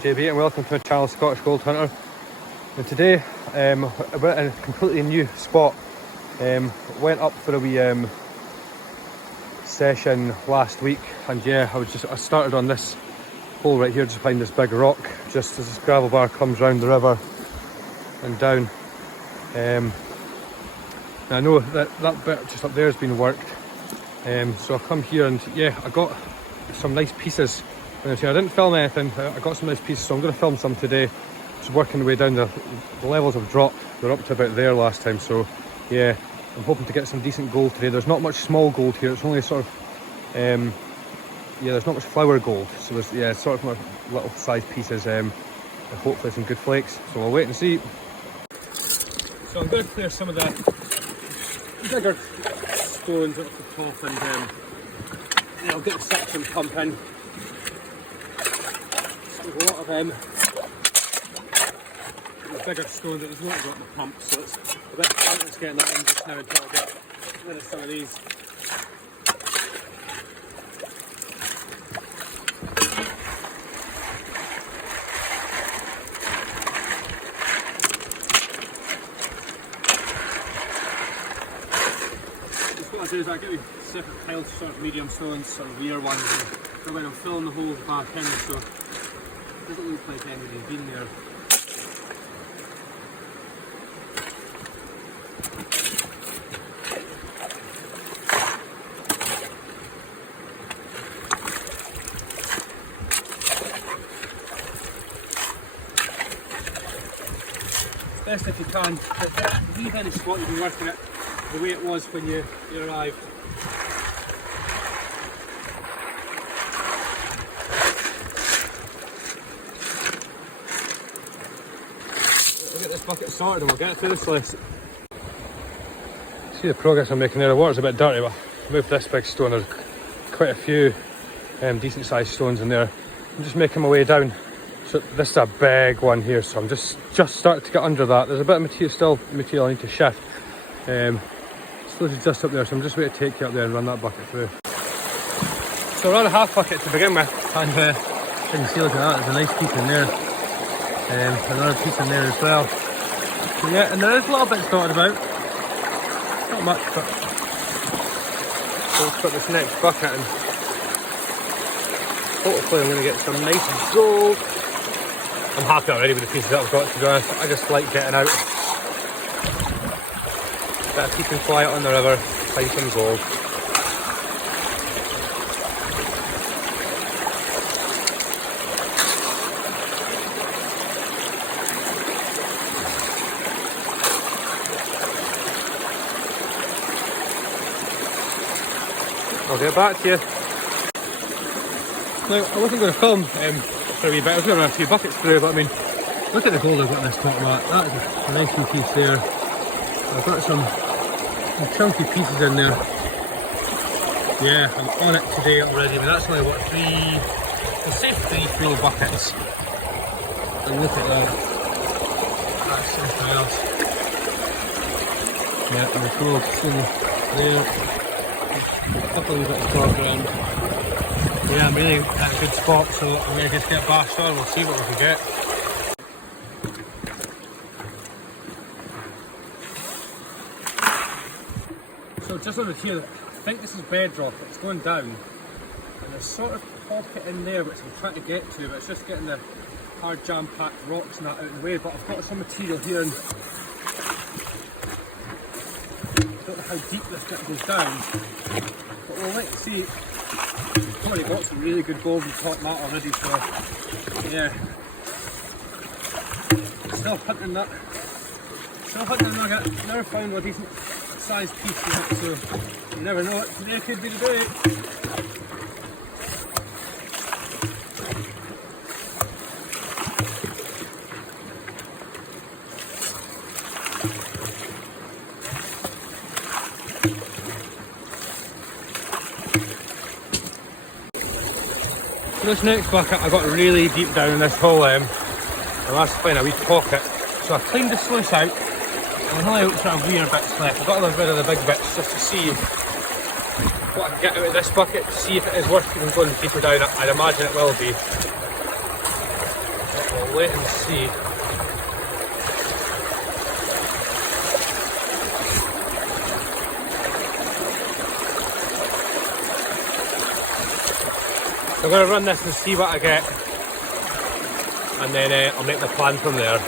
JB and welcome to my channel, Scottish Gold Hunter. And today we're in a completely new spot. Went up for a wee session last week, and yeah, I started on this hole right here, just behind this big rock, just as this gravel bar comes round the river and down. And I know that bit just up there has been worked, so I've come here and yeah, I got some nice pieces. I didn't film anything, I got some nice pieces, so I'm going to film some today. Just working the way down, the levels have dropped, they're up to about there last time, so yeah, I'm hoping to get some decent gold today. There's not much small gold here, it's only sort of, yeah, there's not much flower gold, so there's, yeah, sort of little size pieces, and hopefully some good flakes, so we'll wait and see. So I'm going to clear some of the bigger stones up the top, and yeah, I'll get the section pump in. There's a lot of the bigger stone that has not got the pump, so it's a bit pointless getting that in just now until I get rid of some of these. Just what I do is I get these separate piles, sort of medium stones, sort of weir ones, and so when I'm filling the holes back in, so it doesn't look like anybody's been there. Best if you can, leave any spot you can work in it the way it was when you arrived. We'll get this bucket sorted and we'll get it through the sluice. See the progress I'm making there. The water's a bit dirty, but I moved this big stone. There's quite a few decent sized stones in there. I'm just making my way down. So this is a big one here, so I'm just starting to get under that. There's a bit of material I need to shift. Sluice is just up there, so I'm just waiting to take you up there and run that bucket through. So I ran a half bucket to begin with, and you can see, look at that, there's a nice piece in there. Another piece in there as well. So yeah, and there is a little bit dotted about. Not much, but we'll put this next bucket in. Hopefully I'm going to get some nice gold. I'm happy already with the pieces that I've got, to be honest. I just like getting out. Bit of keeping quiet on the river, find some gold. I'll get back to you. Now, I wasn't going to film for a wee bit, I was going to run a few buckets through, but I mean, look at the gold I've got in this top mat. That is a nice wee piece there. I've got some chunky pieces in there. Yeah, I'm on it today already, but that's only what, three full buckets. And look at that. That's something else. Yeah, and the gold still there. A couple of bits of top around. Yeah, I'm really at a good spot, so I'm going to just get bashed on. We'll see what we can get. So just over here, I think this is bedrock. It's going down, and there's sort of pocket in there which I'm trying to get to, but it's just getting the hard jam-packed rocks and that out of the way. But I've got some material here, and I don't know how deep this bit goes down, but we'll wait and see. I've already got some really good gold in top mat already, so yeah. Still hunting that. Still hunting a nugget. Never found a decent sized piece yet, so you never know it. Today could be the day. This next bucket I got really deep down in this hole, and that's to find a wee pocket. So I cleaned the sluice out, and there's only sort of weird bits left. I've got a little bit of the big bits just to see what I can get out of this bucket, to see if it is worth even going deeper down. I'd imagine it will be. We'll wait and see. So I'm going to run this and see what I get, and then I'll make the plan from there.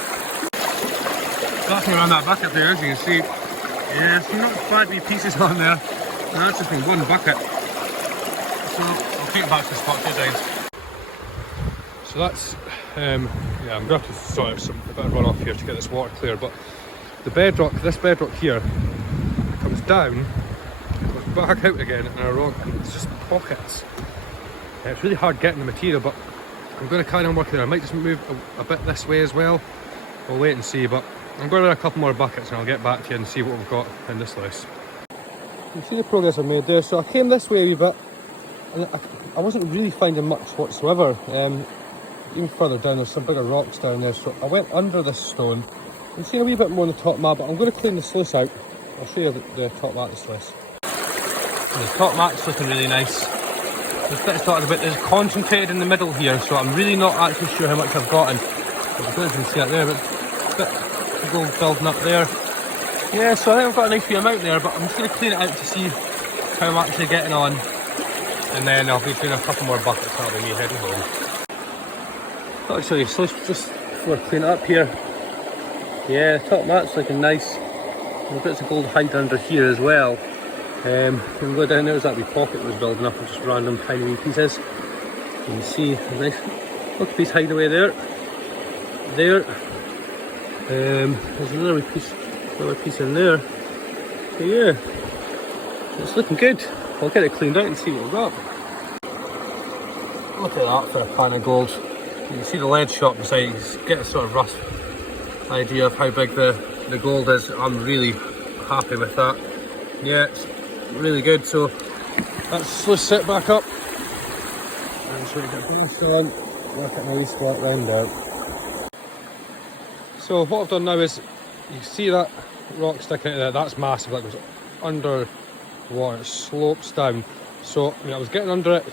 That's me around that bucket there, as you can see. Yeah, some not bad wee pieces on there. And that's just been one bucket. So I'll take it back to the spot 2 times. So that's, yeah, I'm going to have to sort out a bit of runoff here to get this water clear, but the bedrock, this bedrock here, comes down, goes back out again, and a rock, it's just pockets. It's really hard getting the material, but I'm going to carry on working there. I might just move a bit this way as well. We'll wait and see, but I'm going to run a couple more buckets and I'll get back to you and see what we've got in this sluice. You see the progress I've made there. So I came this way a wee bit, and I wasn't really finding much whatsoever. Even further down, there's some bigger rocks down there. So I went under this stone. I'm seeing a wee bit more on the top mat, but I'm going to clean the sluice out. I'll show you the top mat of the sluice. And the top mat's looking really nice. There's bits dotted a bit, there's concentrated in the middle here, so I'm really not actually sure how much I've gotten. I don't know if you can see it there, but a bit of gold building up there. Yeah, so I think I've got a nice wee amount there, but I'm just going to clean it out to see how I'm actually getting on. And then I'll be doing a couple more buckets, that'll be me heading home. Thought I'd show you sluice just before I clean it up here. Yeah, the top mat's looking nice. There's bits of gold hide under here as well. You can go down there, there's that wee pocket that was building up with just random tiny wee pieces. You can see a nice little piece hiding away there. There. There's another piece in there. So yeah, it's looking good. I'll get it cleaned out and see what we've got. Look at that for a pan of gold. You can see the lead shot beside, you can get a sort of rough idea of how big the gold is. I'm really happy with that. Yeah, it's really good. So let's set back up and try to get finished on, work at my wee spot round out. So what I've done now is, you see that rock sticking out there, that's massive, that goes under water, it slopes down. So I was getting under it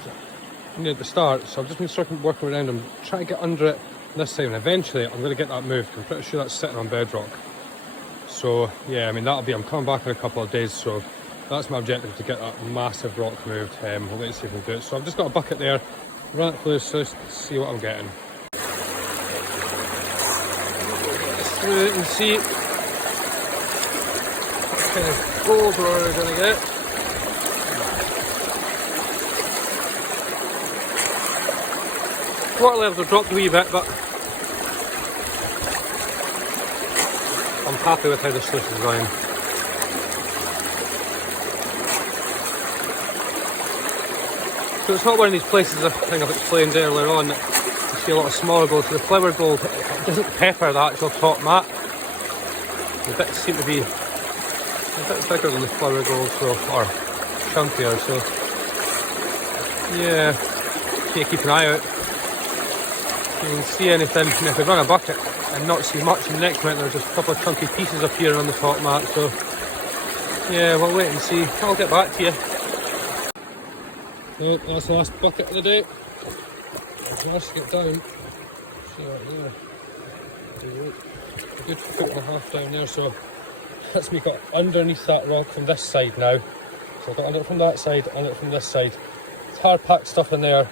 near the start, so I've just been sort of working around and trying to get under it this time, and eventually I'm going to get that moved. I'm pretty sure that's sitting on bedrock. So yeah, I mean that'll be, I'm coming back in a couple of days, so that's my objective, to get that massive rock moved. We'll wait and see if we can do it. So I've just got a bucket there, run it through the sluice, see what I'm getting. Let's through it and see what kind of gold we're going to get. Water levels have dropped a wee bit, but I'm happy with how the sluice is going. So it's not one of these places, I think I've explained earlier on, that you see a lot of smaller gold. So the flower gold, it doesn't pepper the actual top mat. The bits seem to be a bit bigger than the flower gold, so, or chunkier, so yeah, need to keep an eye out. If you can see anything, and if we run a bucket and not see much, in the next minute there's just a couple of chunky pieces appearing on the top mat, so yeah, we'll wait and see. I'll get back to you. So that's the last bucket of the day. It's nice to get down. See right there. A good foot and a half down there, so let's make it underneath that rock from this side now. So I've got under it from that side, under it from this side. It's hard packed stuff in there.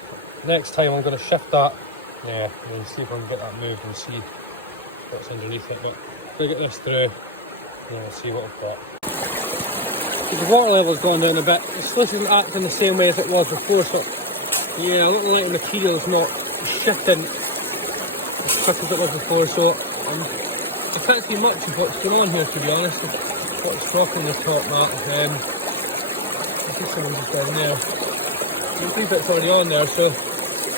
Next time I'm going to shift that. Yeah, and see if I can get that moved and see what's underneath it. But we'll get this through and we'll see what we've got. The water level's gone down a bit. The sluice isn't acting the same way as it was before, so yeah, a little light material is not shifting as quick as it was before, so I can't see much of what's going on here, to be honest, of what's dropping the top mat. I think someone just down there. The 3 bits already on there, so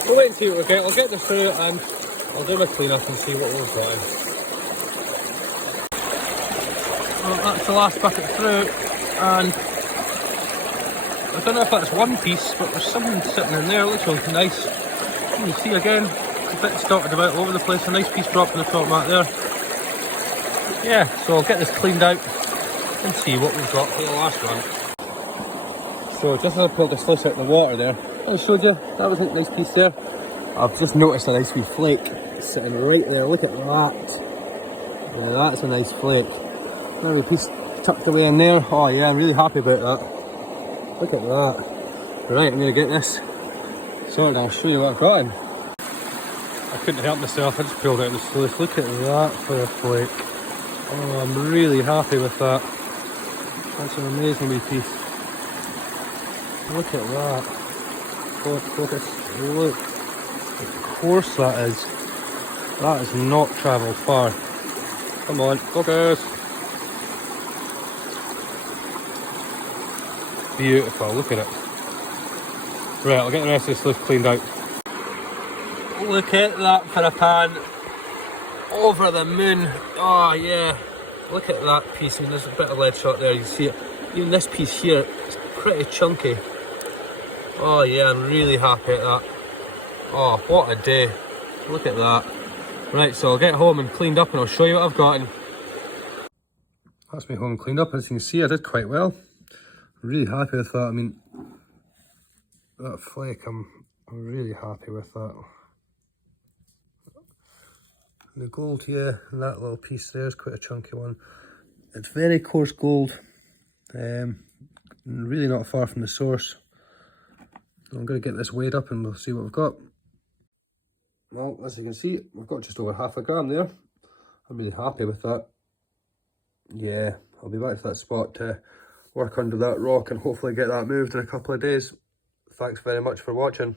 we'll wait and see what we get. I'll get this through and I'll do my clean up and see what we've got in. Well, that's the last bucket through, and I don't know if that's one piece, but there's something sitting in there, looks really nice. You can see again, a bit dotted about all over the place, a nice piece dropped in the top mat there. Yeah, so I'll get this cleaned out and see what we've got for the last run. So just as I pulled the sluice out of the water there, I showed you, that was a nice piece there. I've just noticed a nice wee flake sitting right there. Look at that. Yeah, that's a nice flake. Another piece tucked away in there. Oh yeah, I'm really happy about that. Look at that. Right, I'm going to get this sorted. I'll show you what I've got in. I couldn't help myself, I just pulled out the sluice. Look at that for a flake. Oh, I'm really happy with that. That's an amazing wee piece. Look at that. Focus. Look. Of course that is. That has not travelled far. Come on, focus. Beautiful, look at it. Right, I'll get the rest of this sluice cleaned out. Look at that for a pan. Over the moon. Oh yeah. Look at that piece. I mean, there's a bit of lead shot there, you can see it. Even this piece here, it's pretty chunky. Oh yeah, I'm really happy at that. Oh, what a day. Look at that. Right, so I'll get home and cleaned up and I'll show you what I've got. That's me home cleaned up. As you can see, I did quite well. I'm really happy with that. I mean, that flake, I'm really happy with that. The gold, yeah, and that little piece there is quite a chunky one. It's very coarse gold, really not far from the source. I'm going to get this weighed up and we'll see what we've got. Well, as you can see, we've got just over 0.5 gram there. I'm really happy with that. Yeah, I'll be back to that spot to work under that rock and hopefully get that moved in a couple of days. Thanks very much for watching.